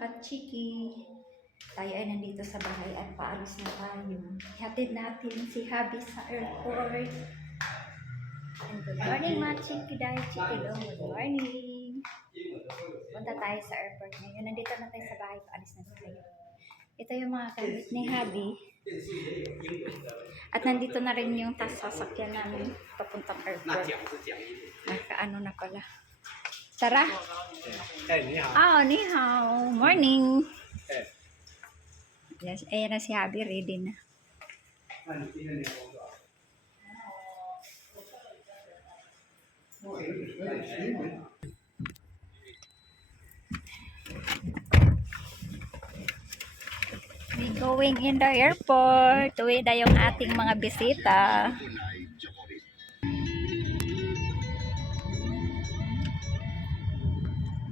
kachiki. Tayo ay nandito sa bahay at paalis na tayo. Hatid natin si Habi sa airport. And good morning mga chiki dahil chiki daw. Good morning. Punta tayo sa airport ngayon. Nandito na tayo sa bahay. Paalis na tayo. Ito yung mga gamit ni Habi. At nandito na rin yung sasakyan namin papuntang airport. Nakaano na pala. Tara. Ni hao. Morning. Yes, ayan na si Habi. Ready na. We going in the airport. Uwi na yung ating mga bisita.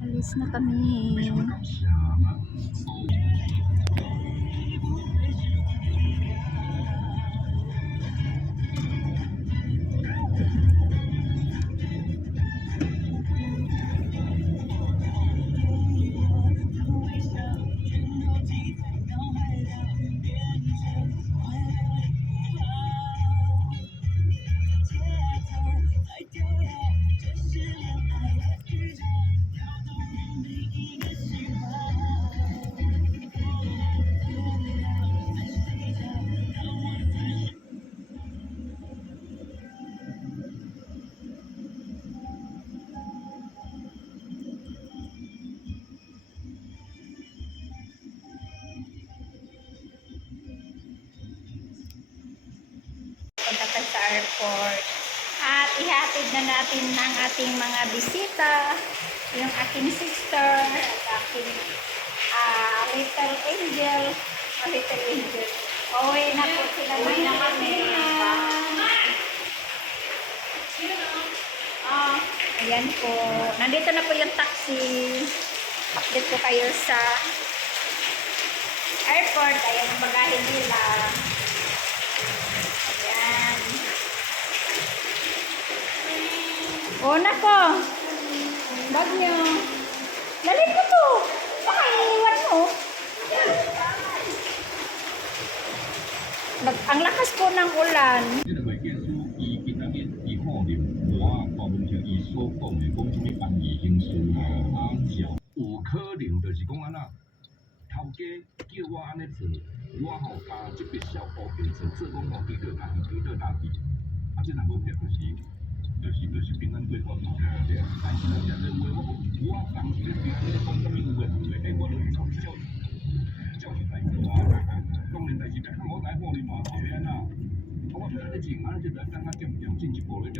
Alis na kami. Punta tayo sa airport. At ihatid na natin ng ating mga bisita. Yung aking sister. At aking little angel. Little angel. Uwi na po sila. Uwi na kami. Ayan po. Nandito na po yung taxi. Update ko kayo sa airport. Ayan ang bagahe nila. Ayan. O, nako. Bag nyo. Lalit ko to. Baka iiwan mo. Ang lakas po ng ulan.有可能就是讲安那，头家叫我安尼做，我吼把这笔小补变成做讲吼，对到哪里对到哪里，这若无变就是平安过关嘛。但是咱这话我当时对安尼讲什么有诶行为，我就照来做啊。当然代志别看我来帮你嘛，是安那。我安尼做，安尼就咱刚点唔点进一步了。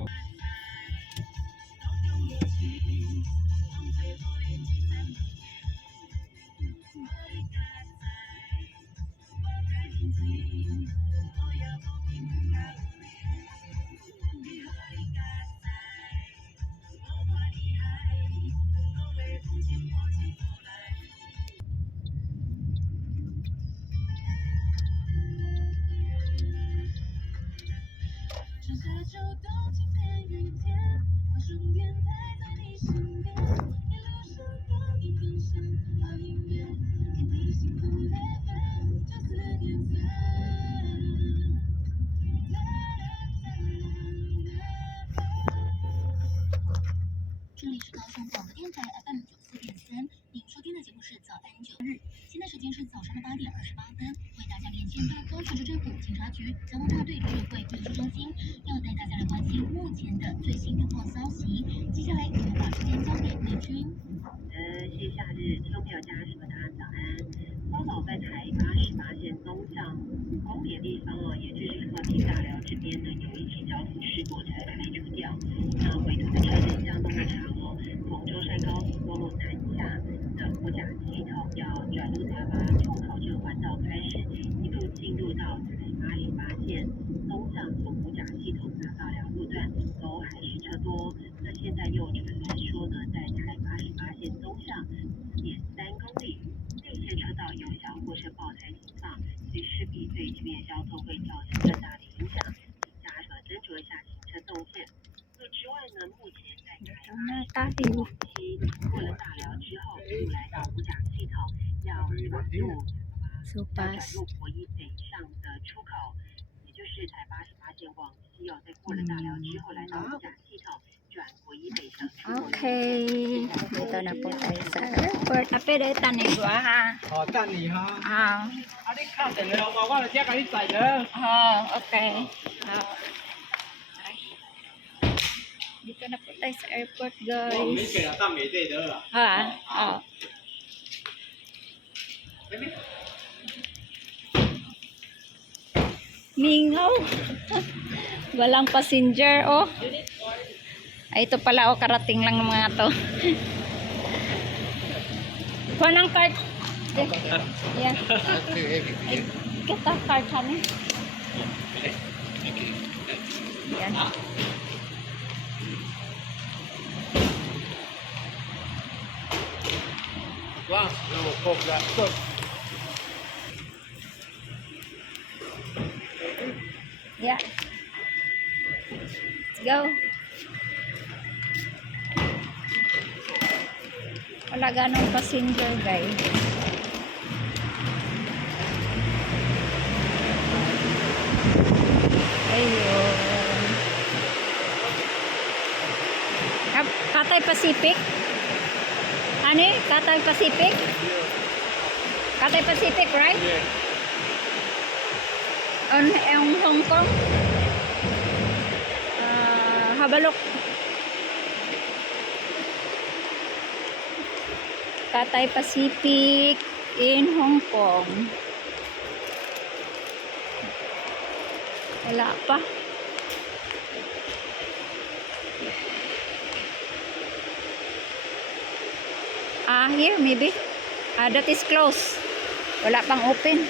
这里是高雄广播电台 FM 94.3，您收听的节目是早安9日，现在时间是早上的8点28分，为大家连线到高雄市政府警察局交通大队智慧运输中心，要带大家来关心目前的最新路况消息。接下来我们把时间交给美君。是夏日听众朋友家什么大家早安。稍早在台88线东向5公里的地方也就是和平大寮这边呢，有一起交通事故才排除掉。那回头的车阵相当的长从舟山高速公路南下的五甲系统要转入台八从桃园环道开始，一路进入到88线东向从五甲系统大道寮路段，都还是车多。那现在又传来说呢，在台88线东向4.3公里，内线车道有小货车爆胎情况，所以势必对这边交通会造成更大的影响，请大家斟酌一下行车动线。之外呢，目前在台八线过了大寮之后，就来到五甲甲系统要转入So 要转 fast. 入国一北上的出口，也就是台88线往西哦，在过了大寮之后来到甲系统转国一北上出口。 Okay. Dito na po tayo sa airport. Ape, dahil tanig ko ha. 哦，等你哈。Ah. 啊，你敲电话，我就只甲你载了。 Oh, okay. Dito na po tayo sa airport, 我明 guys. 显啊，当没得的啦。 Ha? Oh. Mingaw. Walang passenger, oh. Ay, ito pala, oh, karating lang ng mga to. Kuha ng card. Yeah. Ay, kita card, honey. Yan.哇，那我过不来。 Yeah. Let's go. Wala ganong passenger, guys. Ayun. Cathay Pacific? Ano eh? Cathay Pacific? Cathay Pacific, right? On Hong Kong? Habalok. Cathay Pacific in Hong Kong. Wala pa. Here maybe. That is closed. Wala pang open.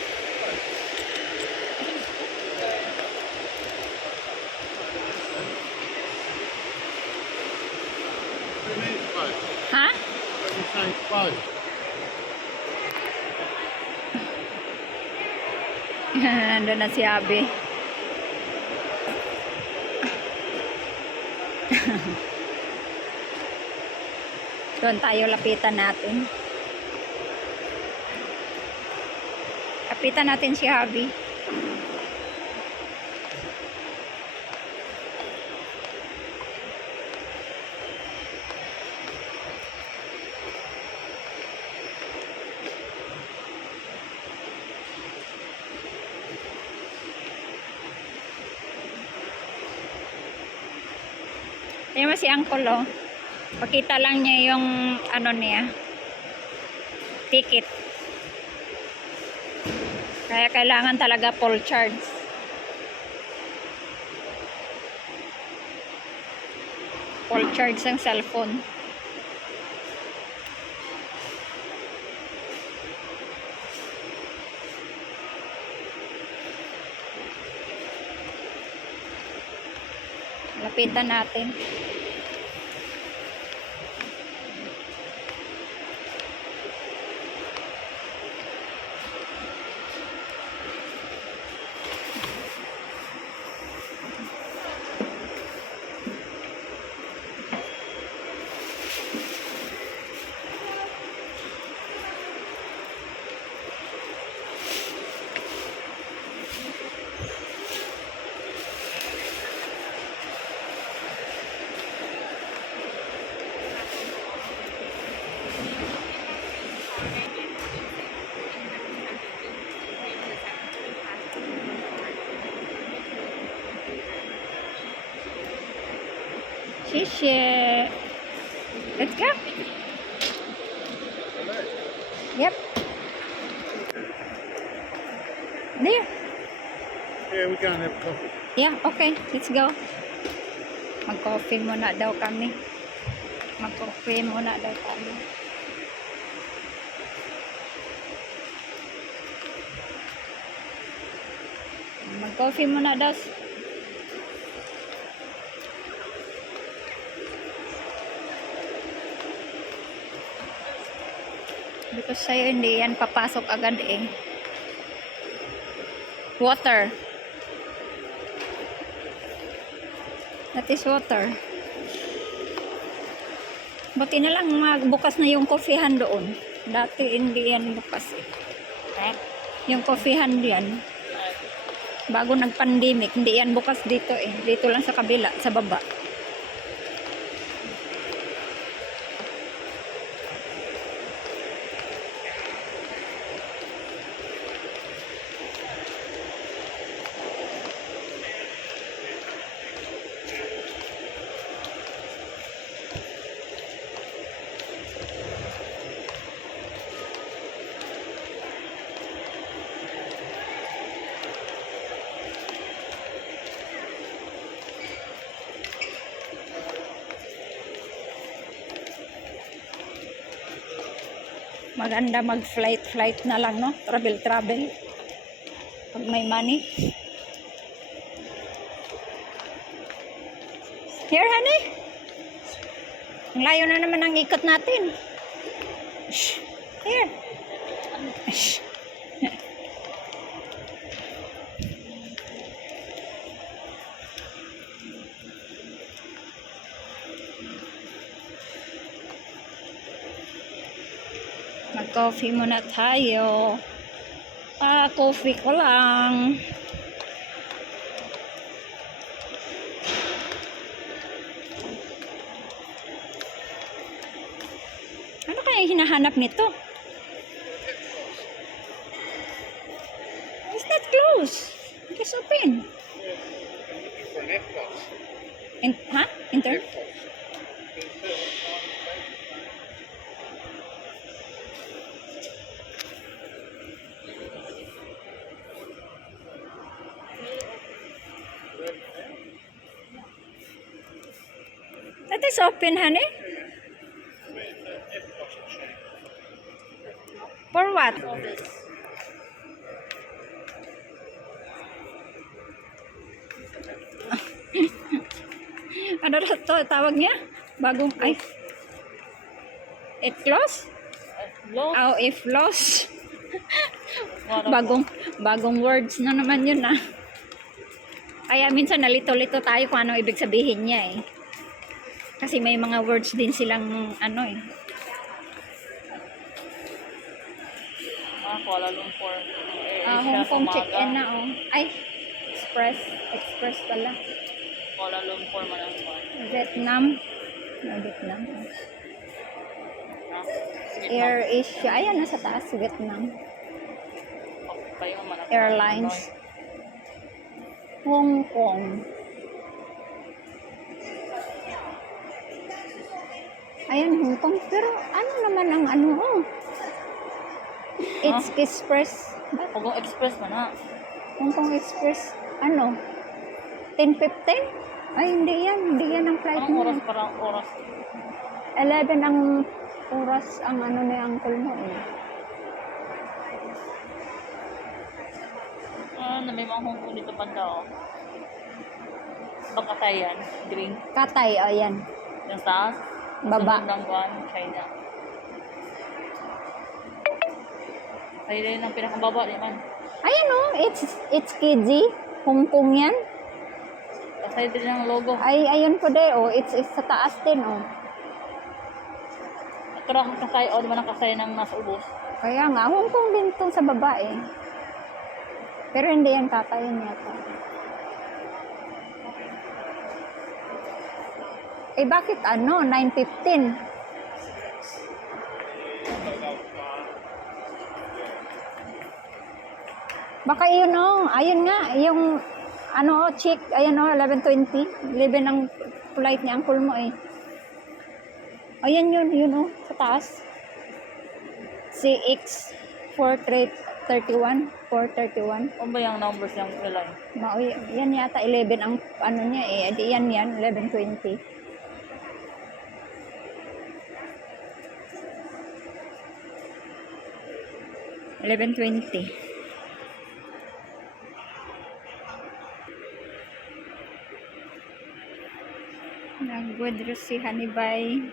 Ha? Nandun na si Abby. Doon tayo lapitan natin. Lapitan natin si Abby. Ayan mo si Uncle, oh. Pakita lang niya yung ano niya. Ticket. Kaya kailangan talaga full charge. Full charge ang cellphone. Lapitan natin. Shit. Let's go. Yep. There. Yeah, we can have coffee. Yeah, okay. Let's go. Mag-coffee muna daw kami. Mag-coffee muna daw kami. Mag-coffee muna daw. Because sa'yo hindi yan papasok agad eh. Water. That is water. Buti na lang magbukas na yung kofehan doon. Dati hindi yan bukas eh. Yung coffeehan yan, bago nag-pandemic, hindi yan bukas dito eh. Dito lang sa kabila, sa baba. Maganda mag-flight na lang, no? Travel. Pag may money. Here, honey. Ang layo na naman ang ikot natin. Shh. Here. Shh. Mag-coffee muna tayo. Coffee ko lang. Ano kaya hinahanap nito? It's not close. It's open. Enter? That is open, honey. For what? Ano to tawag niya? Bagong ay. It close? Oh, if lost. bagong words na naman yun ah. Kaya minsan nalito-lito tayo kung ano ibig sabihin niya eh. Kasi may mga words din silang ano eh. Kuala Lumpur. Hong Kong check-in na oh. Ay, express pala. Kuala Lumpur man ang Vietnam. Air Asia. Ayan, nasa taas, Vietnam. Airlines. Hong Kong. Ayan, Hong Kong. Pero ano naman ang ano? Oh. It's Express. Hong Kong Express man ha. Hong Kong Express. Ano? 10:15? Ay, hindi yan ang flight Anong mo. oras parang oras? 11 ang oras ang ano ni uncle mo eh. May mga Hong Kong dito banda oh. Baka tayo yan. Green. Katay, ayan. Yung taas. Baba. Sunod ng Guan, China. Tayo rin ang pinakababa naman. Ayan oh, it's KG. Hong Kong yan. Tayo din ang logo. Ay, ayun po de oh. It's sa taas din oh. Ito lang ang kasay o di ba ang kasay ng nasa ubos. Kaya nga, Hong Kong din itong sa baba eh. Pero hindi yan kakayan yata. Eh bakit ano, 9:15? Baka yun oh, ayun nga, yung ano oh, chick, ayun oh, 11:20. 11 ang flight niya, uncle mo eh. Ayan yun oh, sa taas. CX 431. Ano ba yung numbers yung airline? Yan yata 11 ang ano niya eh. Edi yan 11:20. Nag-withdraw si Hanibay.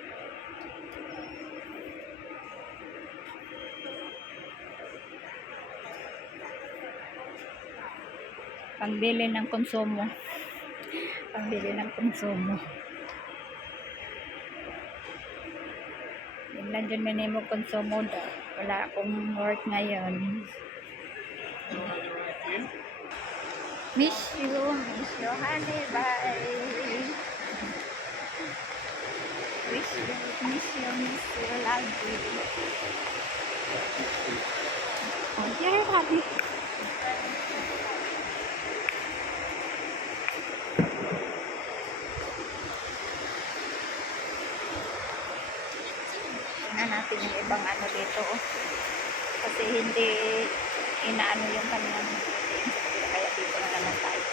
Pambili ng konsumo. Yan lang dyan minimo konsumo daw. Wala akong work ngayon. Miss you, honey, bye. Miss you, love you. Oh, here, honey. Tingnan natin yung ibang ano dito. Kasi hindi inaano yung kanyang ingredients. Kaya dito na naman tayo.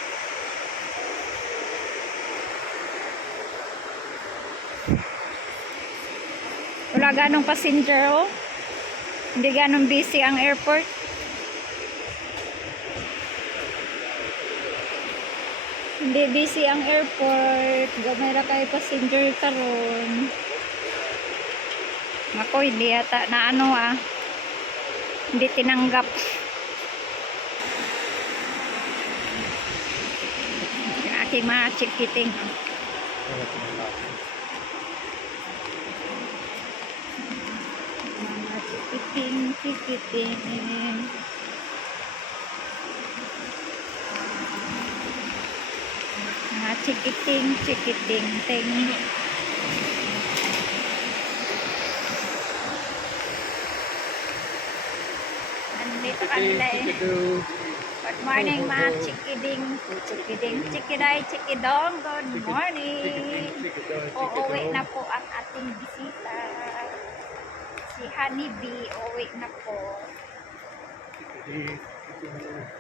Wala ganong passenger, oh. Hindi ganong busy ang airport. Hindi busy ang airport. Gamay ra kay passenger karon. Ako, hindi yata na ano hindi tinanggap. Yung aking mga chikiting. Mga chikiting. Mga chikiting, ting. Andito kanila eh. Good morning mga chikiday, chikidong. Good morning. Uuwi na po ang ating bisita. Si Honeybee, uuwi na po.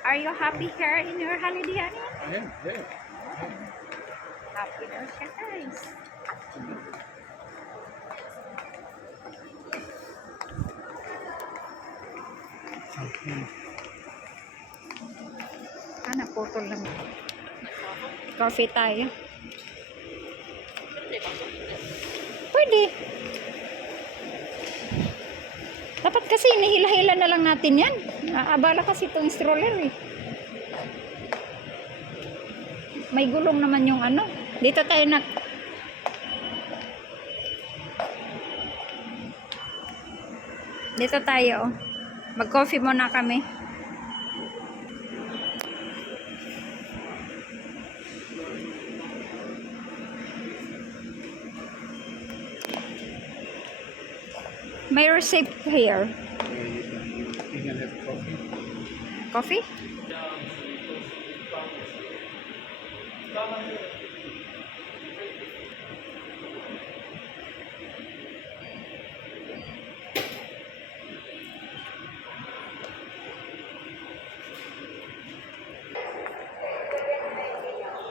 Are you happy here in your holiday, honey? I am, yeah. Happy daw siya, guys. Naputol lang. Coffee tayo. Pwede. Dapat kasi nihila-hila na lang natin yan. Naabala kasi itong stroller eh. May gulong naman yung ano. Dito tayo Dito tayo. Mag-coffee muna kami. May receipt here. You can have coffee. Coffee?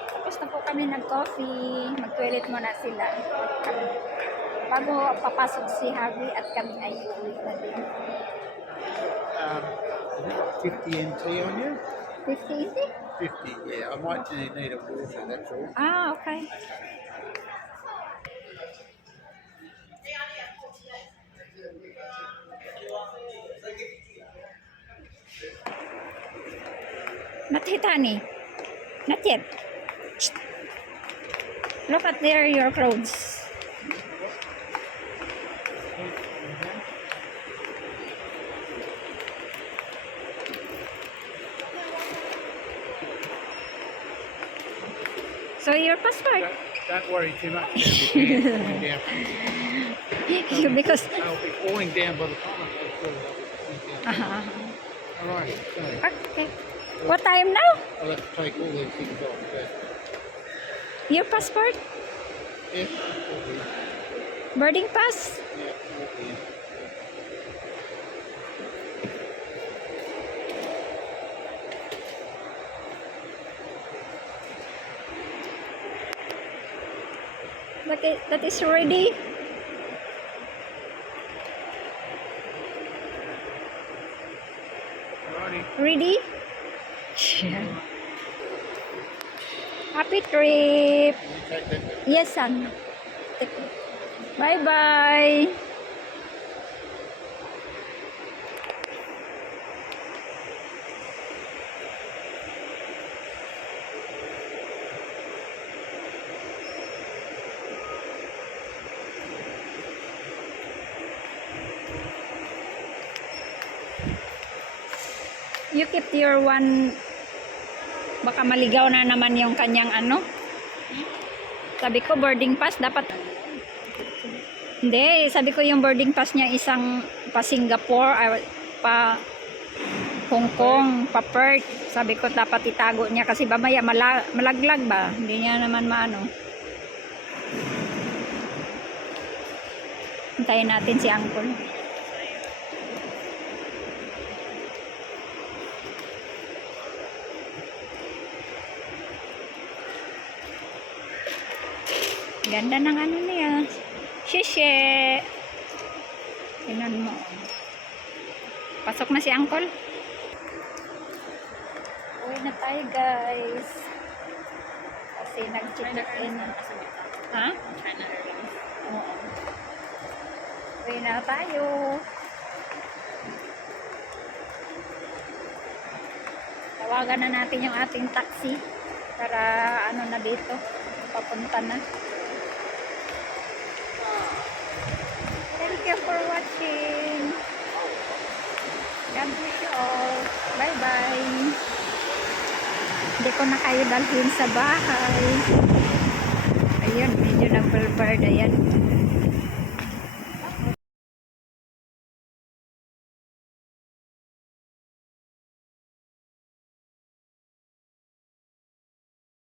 Tapos na po kami nag-coffee. Mag-toilet muna sila. Bago papasok si Javi at kami ay uuwi na din. 50 NT on you? 50 hindi? 50, yeah. I might need a water, that's all. Ah, okay. Not yet, honey. Not yet. Shh. Look at there, your clothes. So your passport. Don't worry too much. They'll be falling down. Because They'll be falling down by the time I fall. All right, so okay. What time now? I'll have to take all these things off. But, Your passport? yeah, all good. Boarding pass? Yeah, all good. That is ready. Alrighty. Ready? Happy trip. You take that back. Yes, son. Bye bye. You keep your one. Baka maligaw na naman yung kanyang ano. Sabi ko boarding pass dapat. Hindi, sabi ko yung boarding pass niya isang pa Singapore, pa Hong Kong, pa Perth. Sabi ko dapat itago niya kasi mamaya malaglag ba? Hindi niya naman maano. Hintayin natin si Uncle. Ganda ng ano niya. Shishe. Tingnan mo. Pasok na si Uncle. Uwi na tayo guys. Kasi nag-check-in. Ha? Oo. Uwi na tayo. Tawagan na natin yung ating taxi para ano na dito. Papunta na. Thank you for watching. God bless you all. Bye-bye. Hindi ko na kayo dalhin sa bahay. Ayun, medyo nag-bulbard. Ayan.